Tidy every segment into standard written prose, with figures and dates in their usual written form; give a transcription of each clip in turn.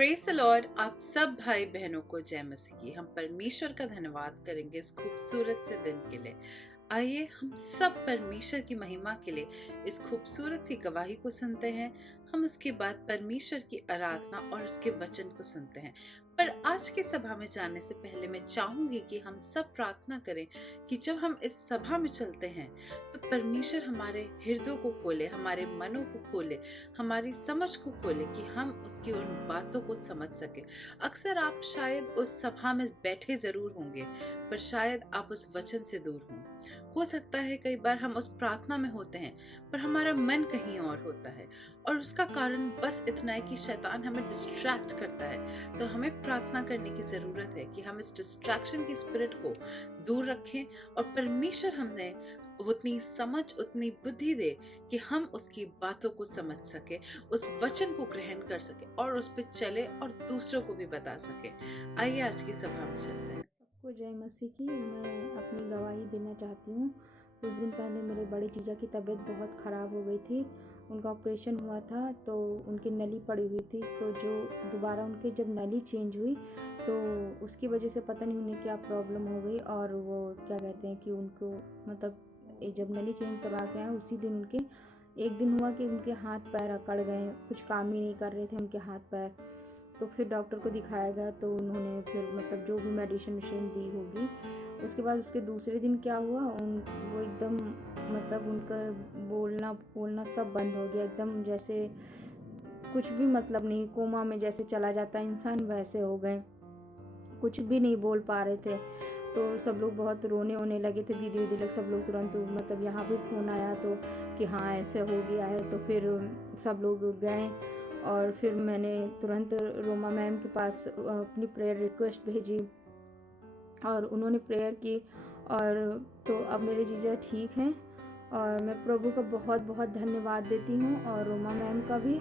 Praise the Lord. आप सब भाई बहनों को जय मसीह की। हम परमेश्वर का धन्यवाद करेंगे इस खूबसूरत से दिन के लिए। आइए हम सब परमेश्वर की महिमा के लिए इस खूबसूरत सी गवाही को सुनते हैं। हम उसके बाद परमेश्वर की आराधना और उसके वचन को सुनते हैं। पर आज की सभा में जाने से पहले मैं चाहूंगी कि हम सब प्रार्थना करें कि जब हम इस सभा में चलते हैं तो परमेश्वर हमारे हृदयों को खोले, हमारे मनों को खोले, हमारी समझ को खोले कि हम उसकी उन बातों को समझ सके। अक्सर आप शायद उस सभा में बैठे जरूर होंगे पर शायद आप उस वचन से दूर हों। हो सकता है कई बार हम उस प्रार्थना में होते हैं पर हमारा मन कहीं और होता है और उसका कारण बस इतना है कि शैतान हमें डिस्ट्रैक्ट करता है। तो हमें प्रार्थना करने की जरूरत है कि हम इस डिस्ट्रैक्शन की स्पिरिट को दूर रखें और परमेश्वर हमें उतनी समझ, उतनी बुद्धि दे कि हम उसकी बातों को समझ सके, उस वचन को ग्रहण कर सके और उस पर चले और दूसरों को भी बता सके। आइए आज की सभा में चलते हैं। सबको जय मसीह की। मैं अपनी गवाही देना चाहती हूँ। कुछ दिन पहले मेरे बड़े जीजा की तबीयत बहुत ख़राब हो गई थी। उनका ऑपरेशन हुआ था तो उनकी नली पड़ी हुई थी, तो जो दोबारा उनके जब नली चेंज हुई तो उसकी वजह से पता नहीं उन्हें क्या प्रॉब्लम हो गई और वो क्या कहते हैं कि उनको मतलब जब नली चेंज करवा के आए उसी दिन उनके एक दिन हुआ कि उनके हाथ पैर अकड़ गए, कुछ काम ही नहीं कर रहे थे उनके हाथ पैर। तो फिर डॉक्टर को दिखाया गया तो उन्होंने फिर मतलब जो भी मेडिसिन दी होगी। उसके बाद उसके दूसरे दिन क्या हुआ, वो एकदम मतलब उनका बोलना सब बंद हो गया, एकदम जैसे कुछ भी मतलब नहीं, कोमा में जैसे चला जाता है इंसान वैसे हो गए, कुछ भी नहीं बोल पा रहे थे। तो सब लोग बहुत रोने होने लगे थे, दीदी लोग सब लोग तुरंत मतलब यहाँ भी फ़ोन आया तो कि हाँ ऐसे हो गया है। तो फिर सब लोग गए और फिर मैंने तुरंत रोमा मैम के पास अपनी प्रेयर रिक्वेस्ट भेजी और उन्होंने प्रेयर की और तो अब मेरे जीजा ठीक हैं और मैं प्रभु का बहुत बहुत धन्यवाद देती हूँ और रोमा मैम का भी,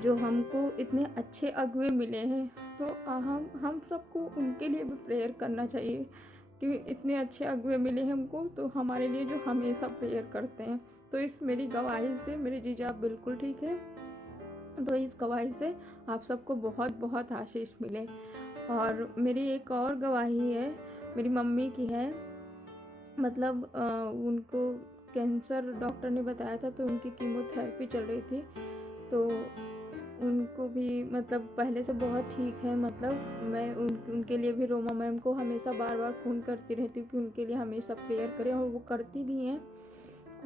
जो हमको इतने अच्छे अगुवे मिले हैं। तो हम सबको उनके लिए भी प्रेयर करना चाहिए कि इतने अच्छे अगुवे मिले हैं हमको, तो हमारे लिए जो हमेशा प्रेयर करते हैं। तो इस मेरी गवाही से मेरे जीजा बिल्कुल ठीक है। तो इस गवाही से आप सबको बहुत बहुत आशीष मिले। और मेरी एक और गवाही है, मेरी मम्मी की है। मतलब उनको कैंसर डॉक्टर ने बताया था तो उनकी कीमोथेरेपी चल रही थी। तो उनको भी मतलब पहले से बहुत ठीक है। मतलब मैं उनके लिए भी रोमा मैम को हमेशा बार बार फ़ोन करती रहती हूँ कि उनके लिए हमेशा प्रेयर करें और वो करती भी हैं।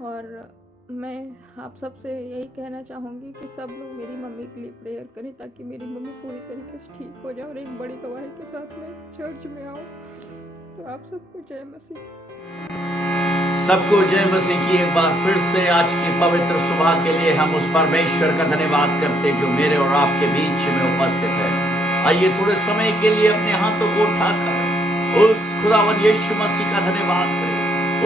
और मैं आप सबसे यही कहना चाहूँगी कि सब लोग मेरी मम्मी के लिए प्रेयर करें ताकि मेरी मम्मी पूरी तरीके से ठीक हो जाए और एक बड़ी गवाही के साथ मैं चर्च में आऊँ। तो आप सबको जय मसीह। सबको जय मसीह की। एक बार फिर से आज की पवित्र सुबह के लिए हम उस परमेश्वर का धन्यवाद करते जो मेरे और आपके बीच में उपस्थित है। आइए थोड़े समय के लिए अपने हाथों को उठाकर उस खुदावन यीशु मसीह का धन्यवाद करें,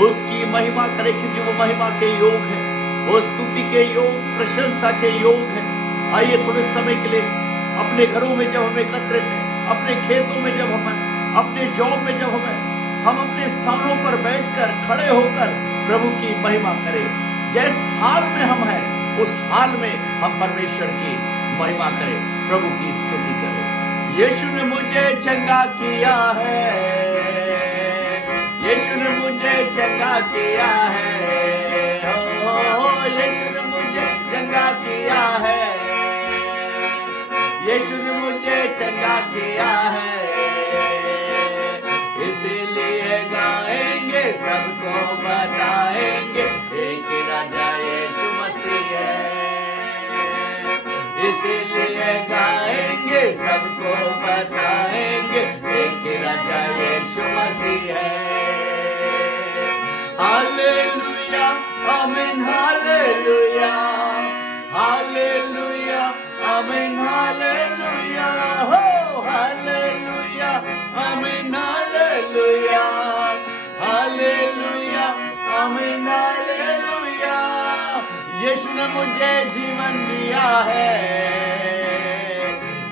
उसकी महिमा करें क्योंकि वो महिमा के योग है, वो स्तुति के योग, प्रशंसा के योग है। आइए थोड़े समय के लिए अपने घरों में जब हम एकत्रित हैं, अपने खेतों में जब हम हैं, अपने जॉब में जब हम अपने स्थानों पर बैठकर खड़े होकर प्रभु की महिमा करें। जिस हाल में हम हैं उस हाल में हम परमेश्वर की महिमा करें, प्रभु की स्तुति करें। यीशु ने मुझे चंगा किया है, यीशु ने मुझे चंगा किया है, ओ यीशु ने मुझे चंगा किया है, यीशु ने मुझे चंगा किया है। इसीलिए गाएंगे, सबको बताएंगे, एक राजा यीशु मसीह है। इसीलिए गाएंगे, सबको बताएंगे, एक राजा यीशु मसीह है। हालेलुया, आमीन, हालेलुया, हालेलुया, आमीन, हालेलुया, हो हालेलुया, आमीन, हालेलुया, हालेलुया, आमीन, हालेलुया। यीशु ने मुझे जीवन दिया है,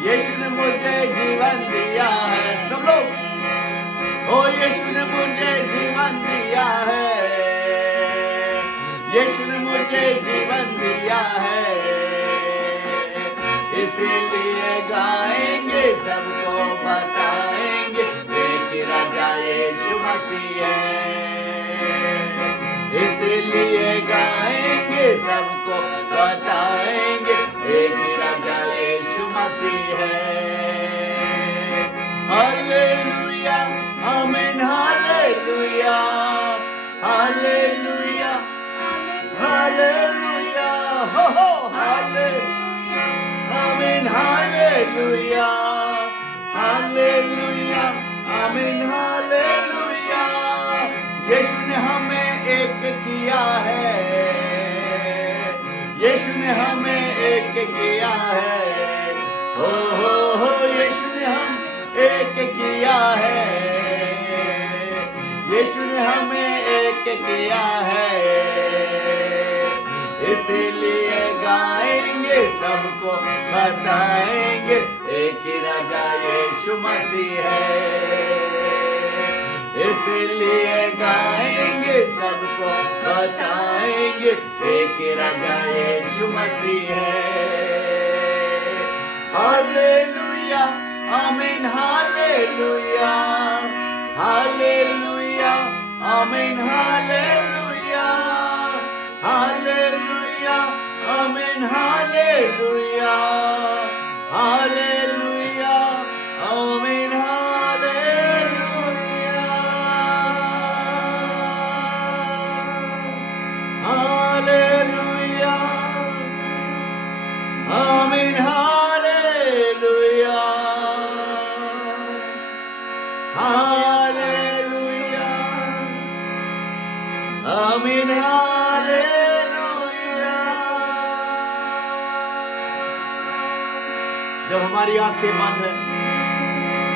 यीशु ने मुझे जीवन दिया है। सब लोग, ओ यीशु ने मुझे जीवन दिया है, यीशु ने मुझे जीवन दिया है। इसीलिए गाएंगे, सबको बताएंगे एक ही राजा यीशु मसीह है। इसलिए गाएंगे सबको बताएंगे एक ही राजा यीशु मसीह है। हालेलुया आमीन हालेलुया हालेलुया हालेलुया हो हालेलुया आमीन हालेलुया हालेलुया आमीन हालेलुया। यीशु ने हमें एक किया है, यीशु ने हमें एक किया है। हो यीशु ने हम एक किया है, यीशु ने हमें एक किया है। इसीलिए गाएंगे सबको बताएंगे एक ही राजा यीशु मसीह है। इसलिए गाएंगे सबको बताएंगे एक ही राजा यीशु मसीह है। हालेलुया आमीन हालेलुया हालेलुया आमीन हालेलुया हालेलुया आमीन हालेलुया हालेलुया आमीन हालेलुया हालेलुया आमीन हालेलुया हालेलुया आमीन हालेलुया। जब हमारी आंखें बंद है,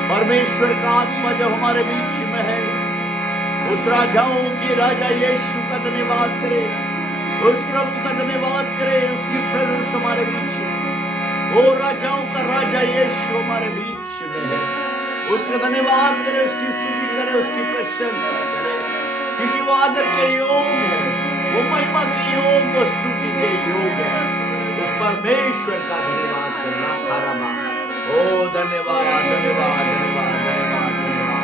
परमेश्वर का आत्मा जब हमारे बीच में है, उस राजाओं की राजा यीशु का धन्यवाद करे, उस प्रभु का धन्यवाद करे। उसकी प्रेजेंस हमारे बीच है। ओ राजाओं का राजा यीशु हमारे बीच में है। उसका धन्यवाद करे, उसकी स्तुति करे, उसकी प्रशंसा करे, क्योंकि वो आदर के योग है, वो महिमा के योग, वो स्तुति के योग है। उस परमेश्वर का धन्यवाद करना खारामा। ओ धन्यवाद धन्यवाद धन्यवाद धन्यवाद धन्यवाद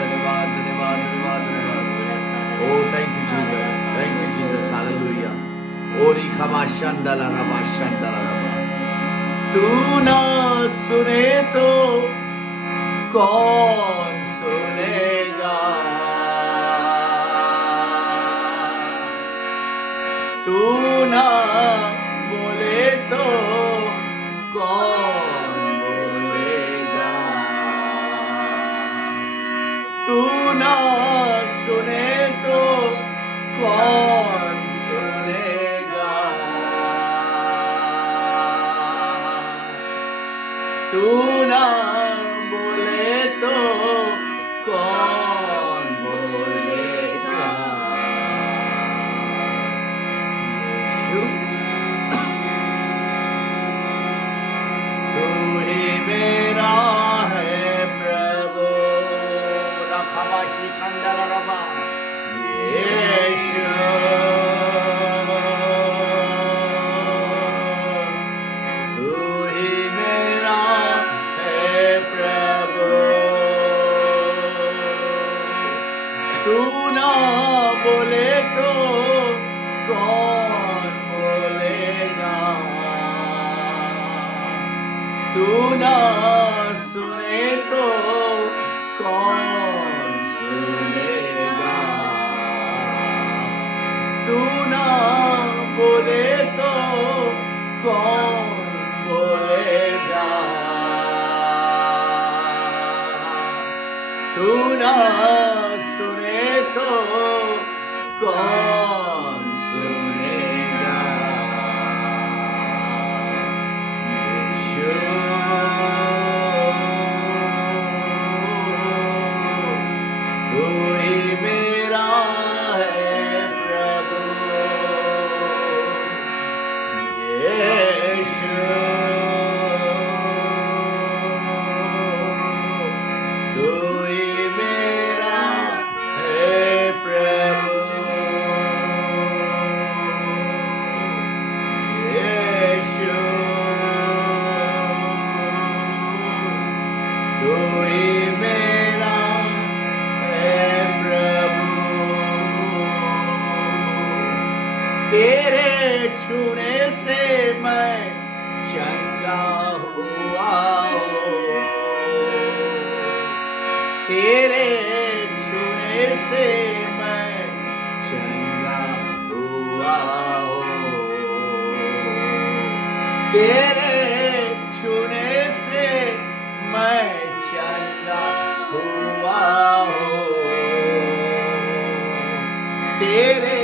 धन्यवाद धन्यवाद धन्यवाद धन्यवाद। ओ थैंक यू जीसस हालेलुया। ओ रिखमा शंदला रबा शंदला रबा। तू ना सुने तो कौन सुनेगा, तू ना बोले तो कौन बोलेगा, तू ना सुने तो कौन सुनेगा, तू ना बोले तो कौन बोलेगा। तू ही मेरा है प्रभु। रखवाशी खंडर रबा यीशु, तू ही मेरा है प्रभु। तू ना बोले तो कौन बोलेगा, तू ना सुने तो कौन सुनेगा, तू ना बोले तो कौन बोलेगा, तू ना सुने तो कौन सुनेगा। यीशु तू ही मेरा है प्रभु। यीशु तू ही मेरा है प्रभु। तेरे छूने से मैं चंगा हुआ हूँ, तेरे छूने से मैं चंगा हुआ हूँ, तेरे छूने से मैं चंगा हुआ हूँ, तेरे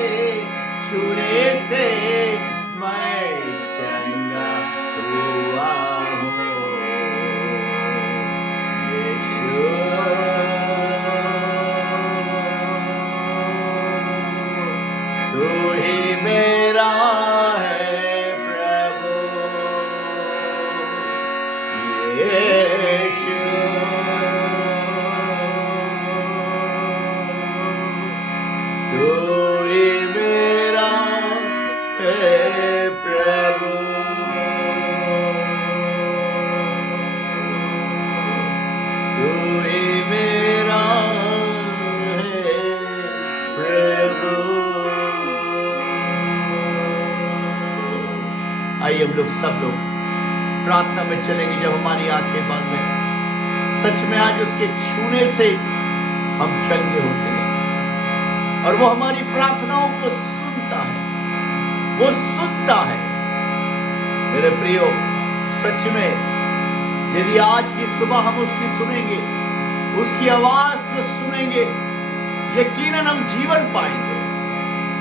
छूने से मैं चंगा हुआ हूँ। यीशु तू ही मेरा है प्रभु, यीशु तू ही मेरा है प्रभु, तू ही मेरा है प्रभु। आइए हम लोग सब लोग प्रार्थना में चलेंगे। जब हमारी आंखें बंद हैं, सच में आज उसके छूने से हम चंगे होते हैं और वो हमारी प्रार्थनाओं को सुनता है, वो सुनता है। मेरे प्रियो, सच में यदि आज की सुबह हम उसकी सुनेंगे, उसकी आवाज को सुनेंगे, यकीनन हम जीवन पाएंगे,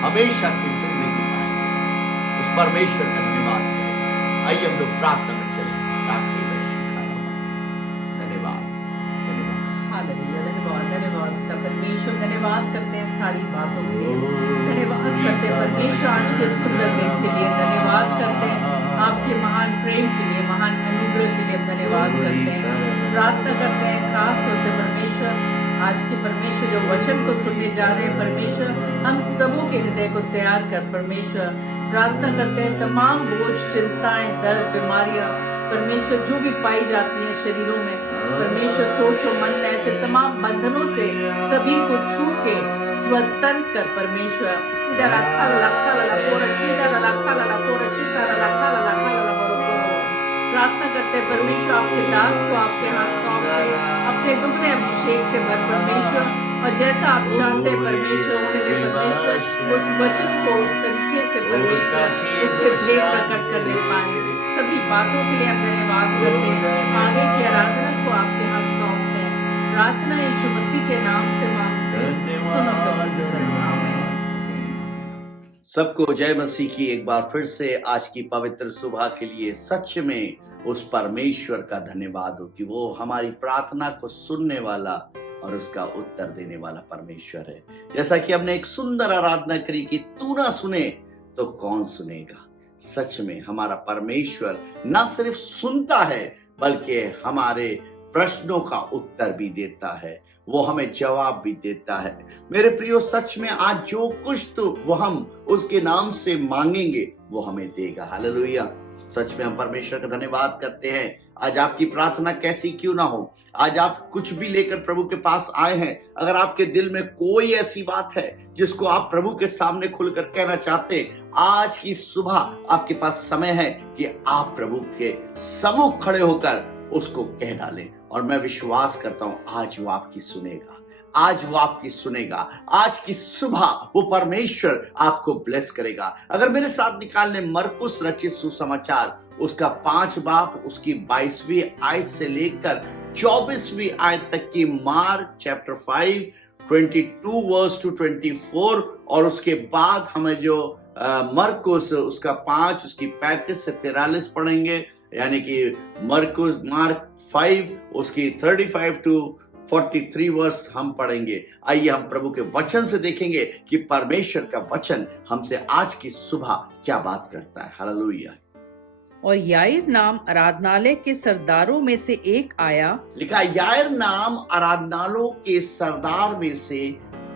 हमेशा की जिंदगी पाएंगे। उस परमेश्वर का धन्यवाद करें। आइए हम लोग प्रार्थना में चलें। धन्यवाद, धन्यवाद, हालेलुया, धन्यवाद, धन्यवाद पिता परमेश्वर, धन्यवाद करते हैं सारी बातों के लिए, धन्यवाद करते हैं परमेश्वर आज के सुंदर दिन के लिए, धन्यवाद करते हैं आपके महान प्रेम के लिए, महान अनुग्रह के लिए धन्यवाद करते हैं। प्रार्थना करते हैं खास तौर से परमेश्वर आज के परमेश्वर जो वचन को सुनने जा रहे हैं परमेश्वर, हम सबों के हृदय को तैयार कर परमेश्वर। प्रार्थना करते हैं तमाम बोझ, चिंताएं, दर्द, बीमारियां परमेश्वर जो भी पाई जाती हैं शरीरों में परमेश्वर, सोच और मन में ऐसे तमाम बंधनों से सभी को छू के स्वतंत्र कर परमेश्वर। इधर अखा लखा लला कोरा चीता लला खा लला कोरा चीता लला खा लला खा लला बरो। प्रार्थना करते हैं परमेश्वर आपके दास को आपके हाथ सौंप दे, अपने दुगने अभिषेक से भर परमेश्वर, और जैसा आप चाहते हैं परमेश्वर होने दे परमेश्वर, उस वचन को उस तरीके से परमेश्वर उसके भेद प्रकट करने पाए। सभी बातों के लिए हम धन्यवाद करते हैं। आगे की आराधना को आपके हाथ सौंपते हैं। प्रार्थना यीशु मसीह के नाम से मांगते हैं, सुनो कबूल करो, आमीन। सबको जय मसीह की एक बार फिर से आज की पवित्र सुबह के लिए सच में उस परमेश्वर का धन्यवाद हो कि वो हमारी प्रार्थना को सुनने वाला और उसका उत्तर देने वाला परमेश्वर है। जैसा कि हमने एक सुंदर आराधना करी कि तू ना सुने तो कौन सुनेगा। सच में हमारा परमेश्वर न सिर्फ सुनता है बल्कि हमारे प्रश्नों का उत्तर भी देता है, वो हमें जवाब भी देता है। मेरे प्रियो, सच में आज जो कुछ तो वो हम उसके नाम से मांगेंगे वो हमें देगा। हालेलुया। सच में हम परमेश्वर का धन्यवाद करते हैं। आज आपकी प्रार्थना कैसी क्यों ना हो, आज आप कुछ भी लेकर प्रभु के पास आए हैं, अगर आपके दिल में कोई ऐसी बात है जिसको आप प्रभु के सामने खुलकर कहना चाहते हैं, आज की सुबह आपके पास समय है कि आप प्रभु के सम्मुख खड़े होकर उसको कह डालें। और मैं विश्वास करता हूं आज वो आपकी सुनेगा, आज वो आपकी सुनेगा। आज की सुबह वो परमेश्वर आपको ब्लेस करेगा। अगर मेरे साथ निकालने मरकुस रचित सुसमाचार उसका 5 बाब उसकी 22वीं आयत से लेकर 24वीं आयत तक की, मार्क चैप्टर 5 22 वर्स टू 24, और उसके बाद हमें जो मरकुस उसका 5 उसकी 35 से 43 पढ़ेंगे, यानी कि मार्क 5 उसकी 35 टू 43 वर्स हम पढ़ेंगे। आइए हम प्रभु के वचन से देखेंगे कि परमेश्वर का वचन हमसे आज की सुबह क्या बात करता है। हालेलुया। और याईर नाम आराधनालय के सरदारों में से एक आया, लिखा याईर नाम आराधनालयों के सरदार में से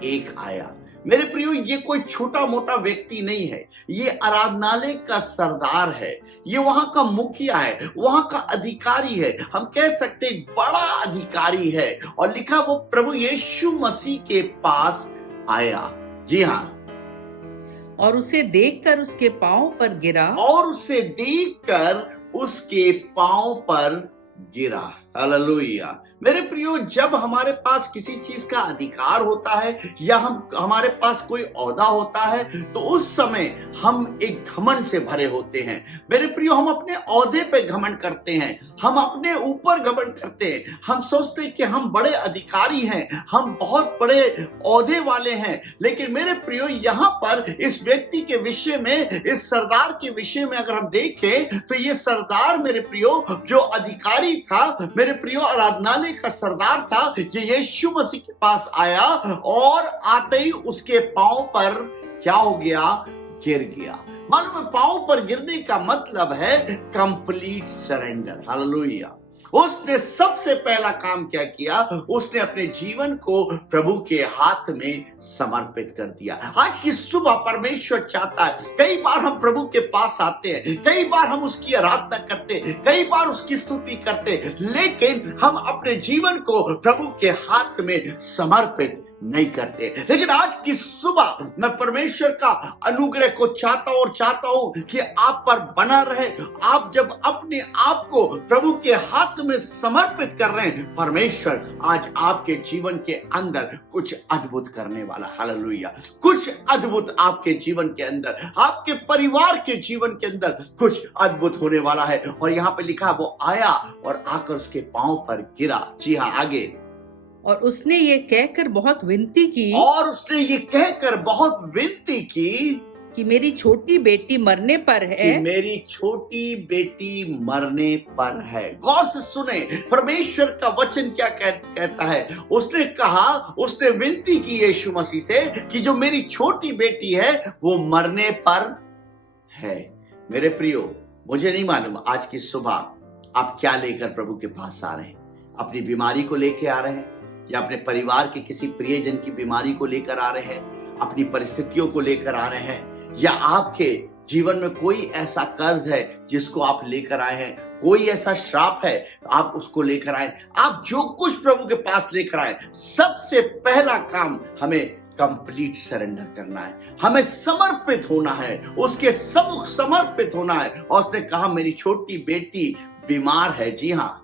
एक आया। मेरे प्रियो, ये कोई छोटा मोटा व्यक्ति नहीं है, ये आराधनालय का सरदार है, ये वहां का मुखिया है, वहां का अधिकारी है, हम कह सकते हैं बड़ा अधिकारी है। और लिखा वो प्रभु यीशु मसीह के पास आया। जी हाँ, और उसे देखकर उसके पांव पर गिरा। और उसे देखकर उसके पांव पर गिरा। हालेलुया। मेरे प्रियो, जब हमारे पास किसी चीज का अधिकार होता है या हमारे पास कोई ओहदा होता है तो उस समय हम एक घमंड से भरे होते हैं। मेरे प्रियो, हम अपने ओहदे पे घमंड करते हैं, हम अपने ऊपर घमंड करते हैं, हम सोचते हैं कि हम बड़े अधिकारी हैं, हम बहुत बड़े ओहदे वाले हैं। लेकिन मेरे प्रियो, यहाँ पर इस व्यक्ति के विषय में, इस सरदार के विषय में अगर हम देखें तो ये सरदार मेरे प्रियो जो अधिकारी था, मेरे प्रियो आराधनालय का सरदार था, ये यीशु मसीह के पास आया और आते ही उसके पांव पर क्या हो गया? गिर गया। मालूम है, पांव पर गिरने का मतलब है कंप्लीट सरेंडर। हालेलुया। उसने सबसे पहला काम क्या किया? उसने अपने जीवन को प्रभु के हाथ में समर्पित कर दिया। आज की सुबह परमेश्वर चाहता है, कई बार हम प्रभु के पास आते हैं, कई बार हम उसकी आराधना करते, कई बार उसकी स्तुति करते, लेकिन हम अपने जीवन को प्रभु के हाथ में समर्पित नहीं करते। लेकिन आज की सुबह मैं परमेश्वर का अनुग्रह को चाहता हूं कि आप पर बना रहे। आप जब अपने आप को प्रभु के हाथ में समर्पित कर रहे हैं, परमेश्वर आज आपके जीवन के अंदर कुछ अद्भुत करने वाला। हालेलुया। कुछ अद्भुत आपके जीवन के अंदर, आपके परिवार के जीवन के अंदर कुछ अद्भुत होने वाला है। और यहाँ पे लिखा, वो आया और आकर उसके पांव पर गिरा। जी हाँ, आगे। और उसने ये कहकर बहुत विनती की। और उसने ये कहकर बहुत विनती की कि मेरी छोटी बेटी मरने पर है। कि मेरी छोटी बेटी मरने पर है। गौर से सुने, परमेश्वर का वचन क्या कहता है। उसने कहा, उसने विनती की यीशु मसीह से कि जो मेरी छोटी बेटी है वो मरने पर है। मेरे प्रियो, मुझे नहीं मालूम आज की सुबह आप क्या लेकर प्रभु के पास आ रहे हैं। अपनी बीमारी को लेकर आ रहे हैं, या अपने परिवार के किसी प्रियजन की बीमारी को लेकर आ रहे हैं, अपनी परिस्थितियों को लेकर आ रहे हैं, या आपके जीवन में कोई ऐसा कर्ज है जिसको आप लेकर आए हैं, कोई ऐसा श्राप है आप उसको लेकर आए। आप जो कुछ प्रभु के पास लेकर आए, सबसे पहला काम हमें कंप्लीट सरेंडर करना है, हमें समर्पित होना है, उसके सम्मुख समर्पित होना है। और उसने कहा, मेरी छोटी बेटी बीमार है। जी हाँ,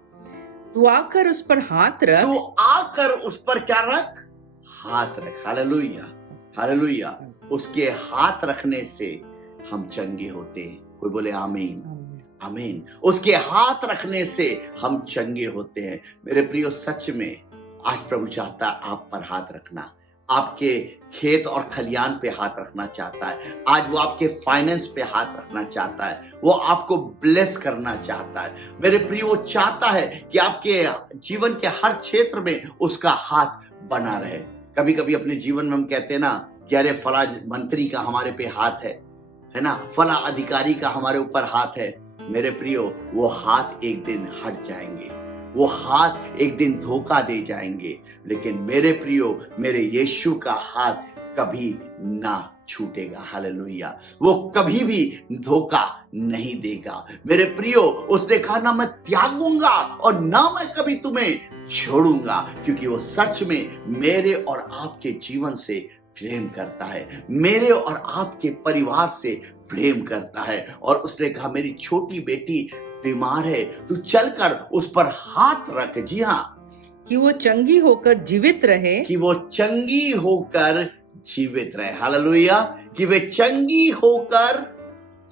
तू आकर उस पर हाथ रख। तू आकर उस पर क्या रख? हाथ रख। Hallelujah, hallelujah. उसके हाथ रखने से हम चंगे होते हैं। कोई बोले आमीन, आमीन। उसके हाथ रखने से हम चंगे होते हैं। मेरे प्रियो, सच में आज प्रभु चाहता है आप पर हाथ रखना, आपके खेत और खलियान पे हाथ रखना चाहता है। आज वो आपके फाइनेंस पे हाथ रखना चाहता है, वो आपको ब्लेस करना चाहता है। मेरे प्रिय, वो चाहता है कि आपके जीवन के हर क्षेत्र में उसका हाथ बना रहे। कभी कभी अपने जीवन में हम कहते हैं ना कि अरे फला मंत्री का हमारे पे हाथ है ना, फला अधिकारी का हमारे ऊपर हाथ है। मेरे प्रियो, वो हाथ एक दिन हट जाएंगे, वो हाथ एक दिन धोखा दे जाएंगे। लेकिन मेरे प्रियो, मेरे यीशु का हाथ कभी ना छूटेगा। हालेलुया। वो कभी भी धोखा नहीं देगा। मेरे प्रियो, उसने कहा, ना मैं त्यागूंगा और ना मैं कभी तुम्हें छोड़ूंगा, क्योंकि वो सच में मेरे और आपके जीवन से प्रेम करता है, मेरे और आपके परिवार से प्रेम करता है। और उसने कहा, मेरी छोटी बेटी बीमार है, तू चलकर उस पर हाथ रख। जी हाँ, कि वो चंगी होकर जीवित रहे। कि वो चंगी होकर जीवित रहे। हालेलुया। कि वे चंगी होकर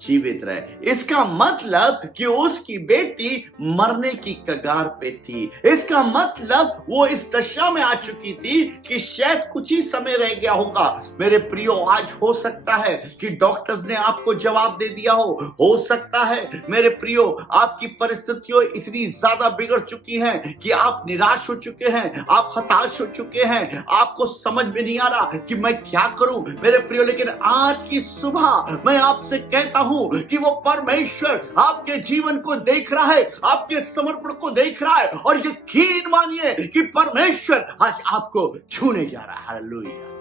जीवित रहे। इसका मतलब कि उसकी बेटी मरने की कगार पे थी। इसका मतलब वो इस दशा में आ चुकी थी कि शायद कुछ ही समय रह गया होगा। मेरे प्रियो, आज हो सकता है कि डॉक्टर्स ने आपको जवाब दे दिया हो सकता है मेरे प्रियो आपकी परिस्थितियां इतनी ज्यादा बिगड़ चुकी हैं कि आप निराश हो चुके हैं, आप हताश हो चुके हैं, आपको समझ में नहीं आ रहा कि मैं क्या करूं। मेरे प्रियो, लेकिन आज की सुबह मैं आपसे कहता हूं कि वो परमेश्वर आपके जीवन को देख रहा है, आपके समर्पण को देख रहा है, और यकीन मानिए कि परमेश्वर आज आपको छूने जा रहा है। हालेलुया।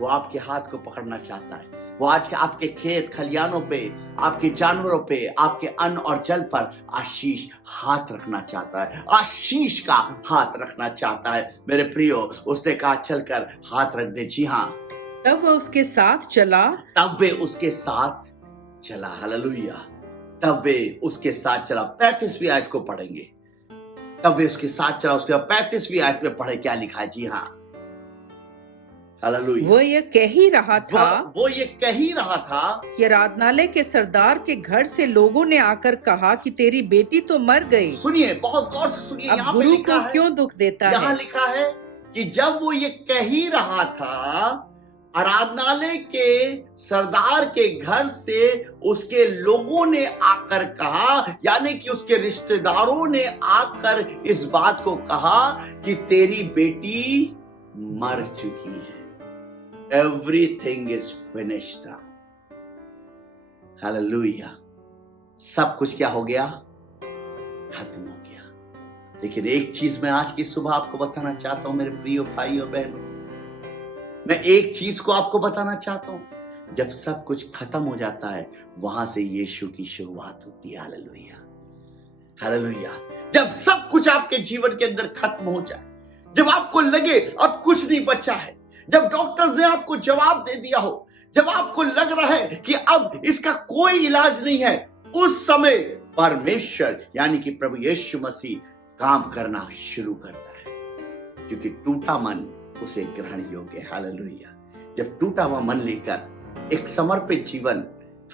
वो आपके हाथ को पकड़ना चाहता है। वो आज आपके खेत खलियानों पे, आपके जानवरों पे, आपके अन्न और जल पर आशीष हाथ रखना चाहता है, आशीष का हाथ रखना चाहता है। मेरे प्रियो, उसने कहा, चलकर हाथ रख दे। जी हाँ, तब वह उसके साथ चला तब वे उसके साथ चला। हालेलुया। तब वे उसके साथ चला। 35वीं आयत को पढ़ेंगे। तब वे उसके साथ चला। उसके बाद 35वीं आयत में पढ़े क्या लिखा है। जी हाँ, हालेलुया। वो ये कह ही रहा था वो ये कह ही रहा था कि आराधनालय के सरदार के घर से लोगों ने आकर कहा कि तेरी बेटी तो मर गई। सुनिए, बहुत गौर से सुनिए। अब यहाँ पे गुरु लिखा को है, क्यों दुख देता यहाँ है? लिखा है कि जब वो ये कह ही रहा था, आराधनालय के सरदार के घर से उसके लोगों ने आकर कहा, यानी कि उसके रिश्तेदारों ने आकर इस बात को कहा कि तेरी बेटी मर चुकी है। Everything is finished now. Hallelujah. सब कुछ क्या हो गया? खत्म हो गया। लेकिन एक चीज मैं आज की सुबह आपको बताना चाहता हूं मेरे प्रिय भाई और बहनों। मैं एक चीज को आपको बताना चाहता हूं। जब सब कुछ खत्म हो जाता है, वहां से यीशु की शुरुआत होती है। Hallelujah, hallelujah. जब सब कुछ आपके जीवन के अंदर खत्म हो जाए, जब आपको लगे अब कुछ नहीं बचा है, जब डॉक्टर्स ने आपको जवाब दे दिया हो, जब आपको लग रहा है कि अब इसका कोई इलाज नहीं है, उस समय परमेश्वर यानी कि प्रभु यीशु मसीह काम करना शुरू करता है, क्योंकि टूटा मन उसे ग्रहण योग्य है। हालेलुया। जब टूटा हुआ मन लेकर एक समर्पित जीवन,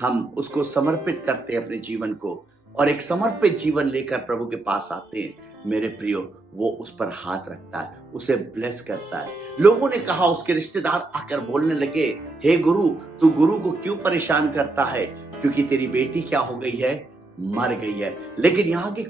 हम उसको समर्पित करते हैं अपने जीवन को, और एक समर्पित जीवन लेकर प्रभु के पास आते हैं, मेरे प्रियो, वो उस पर हाथ रखता है, उसे ब्लेस करता है। लोगों ने कहा, उसके रिश्तेदार आकर बोलने लगे, हे गुरु, तू गुरु को क्यों परेशान करता है, क्योंकि तेरी बेटी क्या हो गई है? मर गई है। लेकिन यहाँ की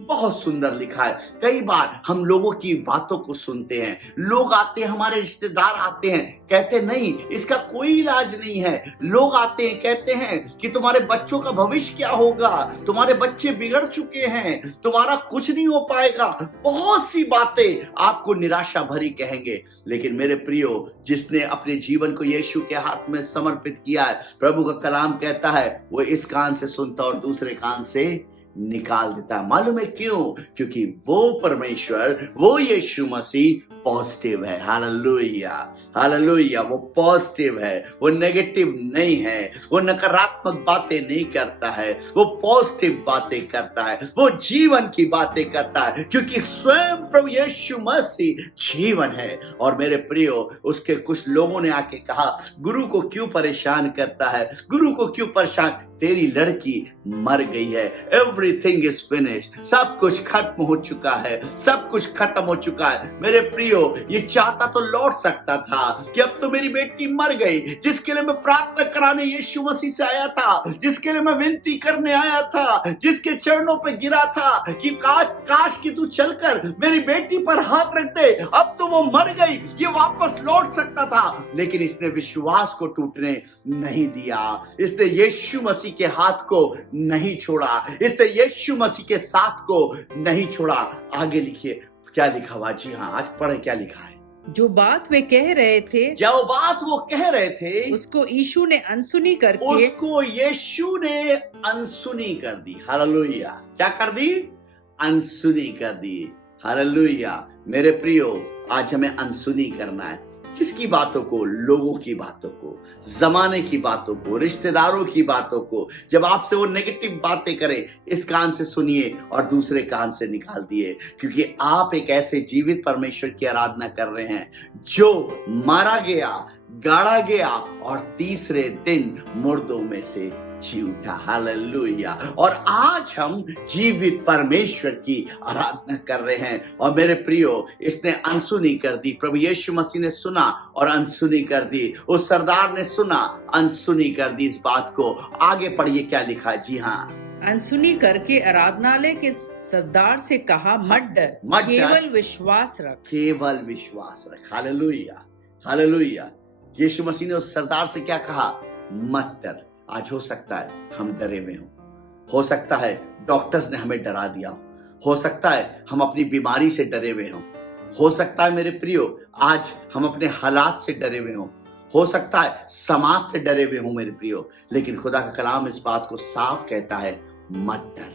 बहुत सुंदर लिखा है। कई बार हम लोगों की बातों को सुनते हैं, लोग आते हैं, हमारे रिश्तेदार आते हैं, कहते नहीं इसका कोई इलाज नहीं है। लोग आते हैं, कहते हैं कि तुम्हारे बच्चों का भविष्य क्या होगा, तुम्हारे बच्चे बिगड़ चुके हैं, तुम्हारा कुछ नहीं हो पाएगा। बहुत सी बातें आपको निराशा भरी कहेंगे। लेकिन मेरे प्रियो, जिसने अपने जीवन को यीशु के हाथ में समर्पित किया है, प्रभु का कलाम कहता है वो इस कान से सुनता और दूसरे कान से निकाल देता है। मालूम है क्यों? क्योंकि वो परमेश्वर, वो यीशु मसीह पॉजिटिव है। Hallelujah, hallelujah. वो पॉजिटिव है, वो नेगेटिव नहीं है, वो नकारात्मक बातें नहीं करता है, वो पॉजिटिव बातें करता है, वो जीवन की बातें करता है, क्योंकि स्वयं प्रभु यीशु मसीह जीवन है। और मेरे प्रियो, उसके कुछ लोगों ने आके कहा, गुरु को क्यों परेशान करता है, गुरु को क्यों परेशान, तेरी लड़की मर गई है। Everything is finished. सब कुछ खत्म हो चुका है, सब कुछ खत्म हो चुका है। मेरे प्रियो, ये चाहता तो लौट सकता था कि अब तो मेरी बेटी मर गई, जिसके लिए मैं प्रार्थना कराने यीशु मसीह से आया था, जिसके लिए मैं विनती करने आया था, जिसके चरणों पे गिरा था कि काश कि तू चलकर मेरी बेटी पर हाथ रख दे, अब तो वो मर गई, ये वापस लौट सकता था। लेकिन इसने विश्वास को टूटने नहीं दिया, इसने यीशु मसीह के हाथ को नहीं छोड़ा, इसने यीशु मसीह के साथ को नहीं छोड़ा। आगे लिखिए क्या लिखा हुआ। जी हाँ, आज पढ़े क्या लिखा है। जो बात वे कह रहे थे, जो बात वो कह रहे थे, उसको यीशु ने अनसुनी करके, उसको यीशु ने अनसुनी कर दी। हालेलुया। क्या कर दी? अनसुनी कर दी। हालेलुया। मेरे प्रियो, आज हमें अनसुनी करना है। किसकी बातों को? लोगों की बातों को, जमाने की बातों को, रिश्तेदारों की बातों को। जब आपसे वो नेगेटिव बातें करें, इस कान से सुनिए और दूसरे कान से निकाल दिए, क्योंकि आप एक ऐसे जीवित परमेश्वर की आराधना कर रहे हैं जो मारा गया, गाड़ा गया और तीसरे दिन मुर्दों में से जी उठा। हालेलुया। और आज हम जीवित परमेश्वर की आराधना कर रहे हैं। और मेरे प्रियो, इसने अनसुनी कर दी। प्रभु यीशु मसीह ने सुना और अनसुनी कर दी। उस सरदार ने सुना, अनसुनी कर दी इस बात को। आगे पढ़िए क्या लिखा है। जी हाँ, अनसुनी करके आराधनालय के सरदार से कहा, मत डर, केवल विश्वास रख। केवल विश्वास रख। Hallelujah, hallelujah. यीशु मसीह ने उस सरदार से क्या कहा? मत डर। आज हो सकता है हम डरे हुए हो सकता है डॉक्टर्स ने हमें डरा दिया हो सकता है हम अपनी बीमारी से डरे हुए हो सकता है मेरे प्रियो आज हम अपने हालात से डरे हुए हो सकता है समाज से डरे हुए हो मेरे प्रियो। लेकिन खुदा का कलाम इस बात को साफ कहता है, मत डर,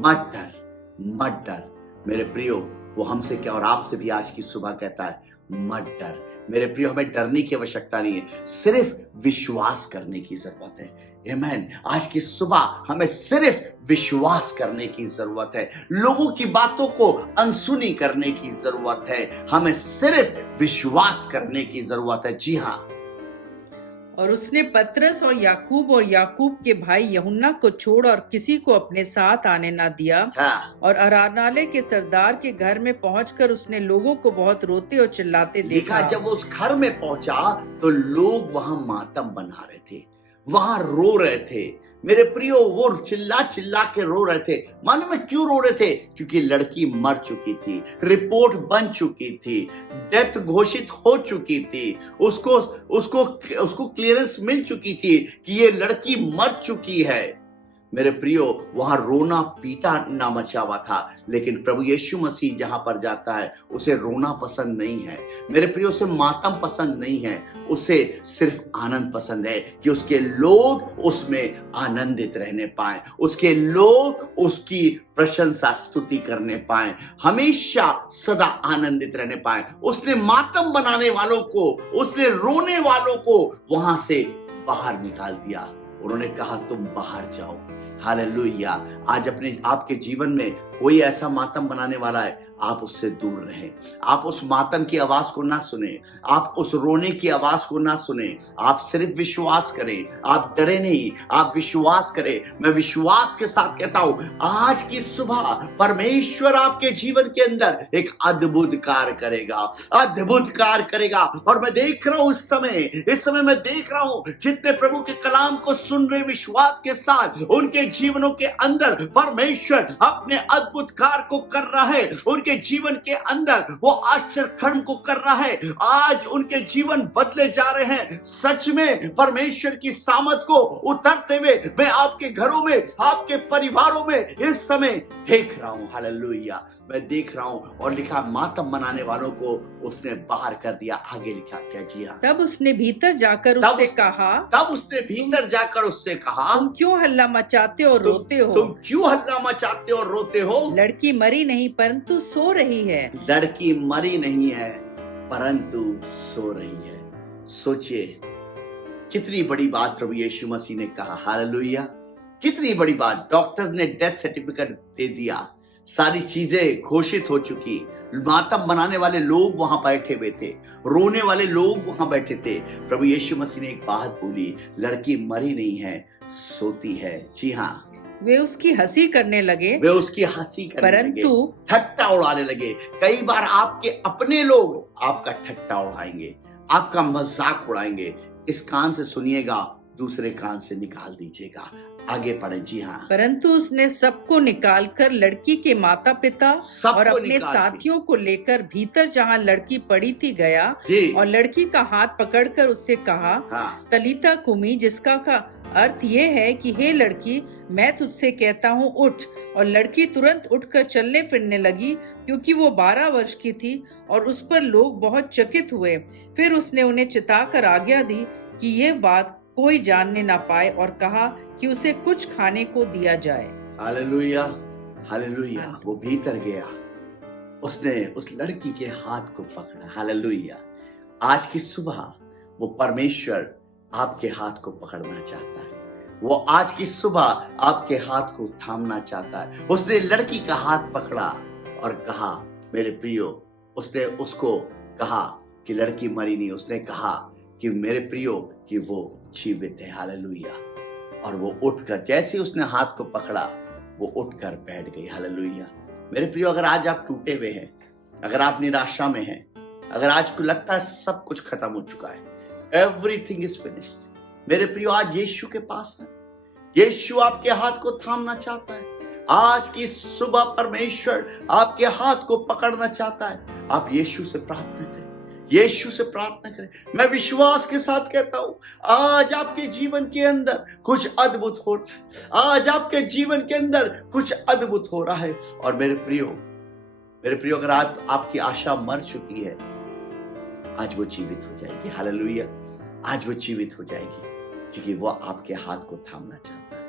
मत डर, मत डर। मेरे प्रियो, वो हमसे क्या और आपसे भी आज की सुबह कहता है, मत डर, मेरे प्रियो, हमें डरने की आवश्यकता नहीं है, सिर्फ विश्वास करने की जरूरत है। आमीन। आज की सुबह हमें सिर्फ विश्वास करने की जरूरत है, लोगों की बातों को अनसुनी करने की जरूरत है, हमें सिर्फ विश्वास करने की जरूरत है। जी हाँ। और उसने पतरस और याकूब के भाई यूहन्ना को छोड़ और किसी को अपने साथ आने ना दिया। हाँ। और आराधनालय के सरदार के घर में पहुंचकर उसने लोगों को बहुत रोते और चिल्लाते देखा, देखा। जब वो उस घर में पहुंचा तो लोग वहां मातम बना रहे थे, वहां रो रहे थे। मेरे प्रियो, वो चिल्ला चिल्ला के रो रहे थे। मालूम है क्यों रो रहे थे? क्योंकि लड़की मर चुकी थी, रिपोर्ट बन चुकी थी, डेथ घोषित हो चुकी थी, उसको क्लियरेंस मिल चुकी थी कि ये लड़की मर चुकी है। मेरे प्रियो, वहां रोना पीटा ना मचा हुआ था, लेकिन प्रभु यीशु मसीह जहां पर जाता है उसे रोना पसंद नहीं है। मेरे प्रियो, उसे मातम पसंद नहीं है, उसे सिर्फ आनंद पसंद है कि उसके लोग उसमें आनंदित रहने पाए, उसके लोग उसकी प्रशंसा स्तुति करने पाए, हमेशा सदा आनंदित रहने पाए। उसने मातम बनाने वालों को, उसने रोने वालों को वहां से बाहर निकाल दिया। उन्होंने कहा तुम बाहर जाओ। हालेलुया। आज अपने आपके जीवन में कोई ऐसा मातम बनाने वाला है, आप उससे दूर रहें। आप उस मातम की आवाज को ना सुने, आप उस रोने की आवाज को ना सुने। आप सिर्फ विश्वास करें, आप डरे नहीं, आप विश्वास करें। मैं विश्वास के साथ कहता हूं, आज की सुबह परमेश्वर आपके जीवन के अंदर एक अद्भुत कार्य करेगा, अद्भुत कार्य करेगा। और मैं देख रहा हूं इस समय मैं देख रहा हूं जितने प्रभु के कलाम को सुन रहे विश्वास के साथ, उनके जीवनों के अंदर परमेश्वर अपने अद्भुत कार्य को कर रहा है। उनके जीवन के अंदर वो आश्चर्य कर्म को कर रहा है। आज उनके जीवन बदले जा रहे हैं। सच में परमेश्वर की सामर्थ को उतरते हुए मैं आपके घरों में, आपके परिवारों में इस समय देख रहा हूं। हालेलुया। मैं देख रहा हूं। और लिखा, मातम मनाने वालों को उसने बाहर कर दिया। आगे लिखा क्या? जी हाँ। तब उसने भीतर जाकर उससे कहा, तुम क्यों हल्ला मचाते और रोते हो? तुम क्यों हल्ला मचाते और रोते हो? लड़की मरी नहीं परंतु सो रही है। लड़की मरी नहीं है परंतु सो रही है। सोचिए कितनी बड़ी बात प्रभु यीशु मसीह ने कहा। हालेलुया। कितनी बड़ी बात। डॉक्टर्स ने डेथ सर्टिफिकेट दे दिया, सारी चीजें घोषित हो चुकी। मातम बनाने वाले लोग वहां बैठे हुए थे, रोने वाले लोग वहां बैठे थे। प्रभु यीशु मसीह ने एक बात बोली, लड़की मरी नहीं है, सोती है। जी हाँ। वे उसकी हंसी करने लगे, परंतु ठट्टा उड़ाने लगे। कई बार आपके अपने लोग आपका ठट्टा उड़ाएंगे, आपका मजाक उड़ाएंगे। इस कान से सुनिएगा, दूसरे कान से निकाल दीजिएगा। आगे पढ़े। जी हाँ। परंतु उसने सबको निकालकर लड़की के माता पिता और अपने साथियों को लेकर भीतर जहाँ लड़की पड़ी थी गया और लड़की का हाथ पकड़कर उससे कहा, हाँ। तलीता कुमी, जिसका का अर्थ ये है कि हे लड़की, मैं तुझसे कहता हूँ उठ। और लड़की तुरंत उठकर चलने फिरने लगी, क्योंकि वो 12 वर्ष की थी। और उस पर लोग बहुत चकित हुए। फिर उसने उन्हें चिताकर आज्ञा दी कि ये बात कोई जानने ना पाए, और कहा कि उसे कुछ खाने को दिया जाए। Hallelujah, hallelujah. वो भीतर गया, उसने उस लड़की के हाथ को पकड़ा। हालेलुया। आज की सुबह वो परमेश्वर आपके हाथ को पकड़ना चाहता है। वो आज की सुबह आपके हाथ को थामना चाहता है। उसने लड़की का हाथ पकड़ा और कहा, मेरे प्रियो, उसने उसको कहा कि लड़की मरी नहीं। उसने कहा कि मेरे प्रियो कि वो जीवित है। हालेलुया। और वो उठकर, जैसे उसने हाथ को पकड़ा, वो उठकर बैठ गई। हालेलुया। मेरे प्रियो, अगर आज आप टूटे हुए हैं, अगर आप निराशा में हैं, अगर आज को लगता है सब कुछ खत्म हो चुका है, एवरीथिंग इज फिनिश्ड, मेरे प्रियो, आज यीशु के पास है। यीशु आपके हाथ को थामना चाहता है। आज की सुबह परमेश्वर आपके हाथ को पकड़ना चाहता है। आप यीशु से प्रार्थना करें, यीशु से प्रार्थना करें। मैं विश्वास के साथ कहता हूं, आज आपके जीवन के अंदर कुछ अद्भुत हो रहा है। आज आपके जीवन के अंदर कुछ अद्भुत हो रहा है। और मेरे प्रियो, अगर आपकी आशा मर चुकी है, आज वो जीवित हो जाएगी। हालेलुया। आज वो जीवित हो जाएगी, क्योंकि वो आपके हाथ को थामना चाहता है।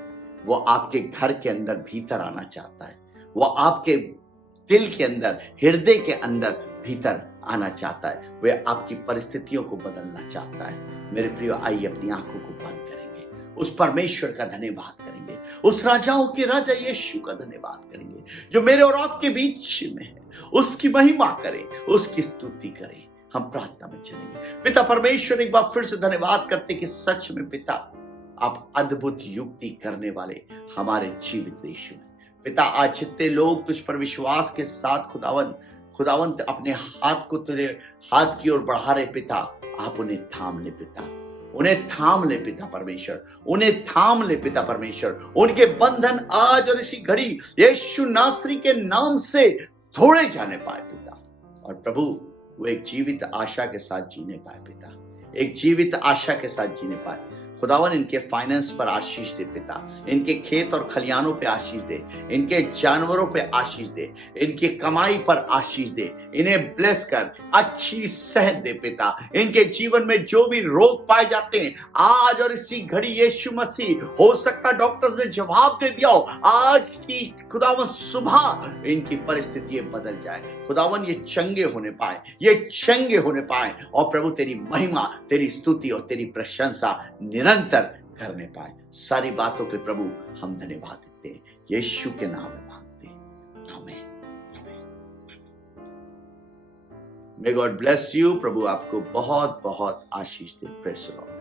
वो आपके घर के अंदर भीतर आना चाहता है। वो आपके दिल के अंदर, हृदय के अंदर भीतर आना चाहता है, वह आपकी परिस्थितियों को बदलना चाहता है। मेरे प्रियो, आइए अपनी आंखों को बंद करेंगे, उस परमेश्वर का धन्यवाद करेंगे, उस राजाओं के राजा यीशु का धन्यवाद करेंगे जो मेरे और आपके बीच में है। उसकी महिमा करें, उसकी स्तुति करें। हम प्रार्थना में चलेंगे। पिता परमेश्वर, एक बार फिर से धन्यवाद करते कि सच में पिता आप अद्भुत युक्ति करने वाले हमारे जीवित यीशु हैं। पिता, आज जितने लोग तुझ पर विश्वास के साथ खुदावंत अपने हाथ को तेरे हाथ की ओर बढ़ा रहे पिता, आप उन्हें थाम ले पिता, उन्हें थाम ले पिता परमेश्वर, उन्हें थाम ले पिता परमेश्वर। उनके बंधन आज और इसी घड़ी यीशु नासरी के नाम से तोड़े जाने पाए पिता। और प्रभु, वो एक जीवित आशा के साथ जीने पाए पिता, एक जीवित आशा के साथ जीने पाए। खुदावन, इनके फाइनेंस पर आशीष दे पिता, इनके खेत और खलियानों पे आशीष दे, इनके जानवरों पे आशीष दे, इनकी कमाई पर आशीष दे, इन्हें ब्लेस कर, अच्छी सेहत दे पिता। इनके जीवन में जो भी रोग पाए जाते हैं आज और इसी घड़ी यीशु मसीह, हो सकता डॉक्टर्स ने जवाब दे दिया हो, आज की खुदावन सुबह इनकी परिस्थितियां बदल जाए। खुदावन, ये चंगे होने पाए, ये चंगे होने पाए, और प्रभु तेरी महिमा, तेरी स्तुति और तेरी प्रशंसा निरंतर करने पाए। सारी बातों पे प्रभु हम धन्यवाद देते हैं, यीशु के नाम में मांगते हैं, आमीन। May God bless you. प्रभु आपको बहुत बहुत आशीष दे। Praise the Lord.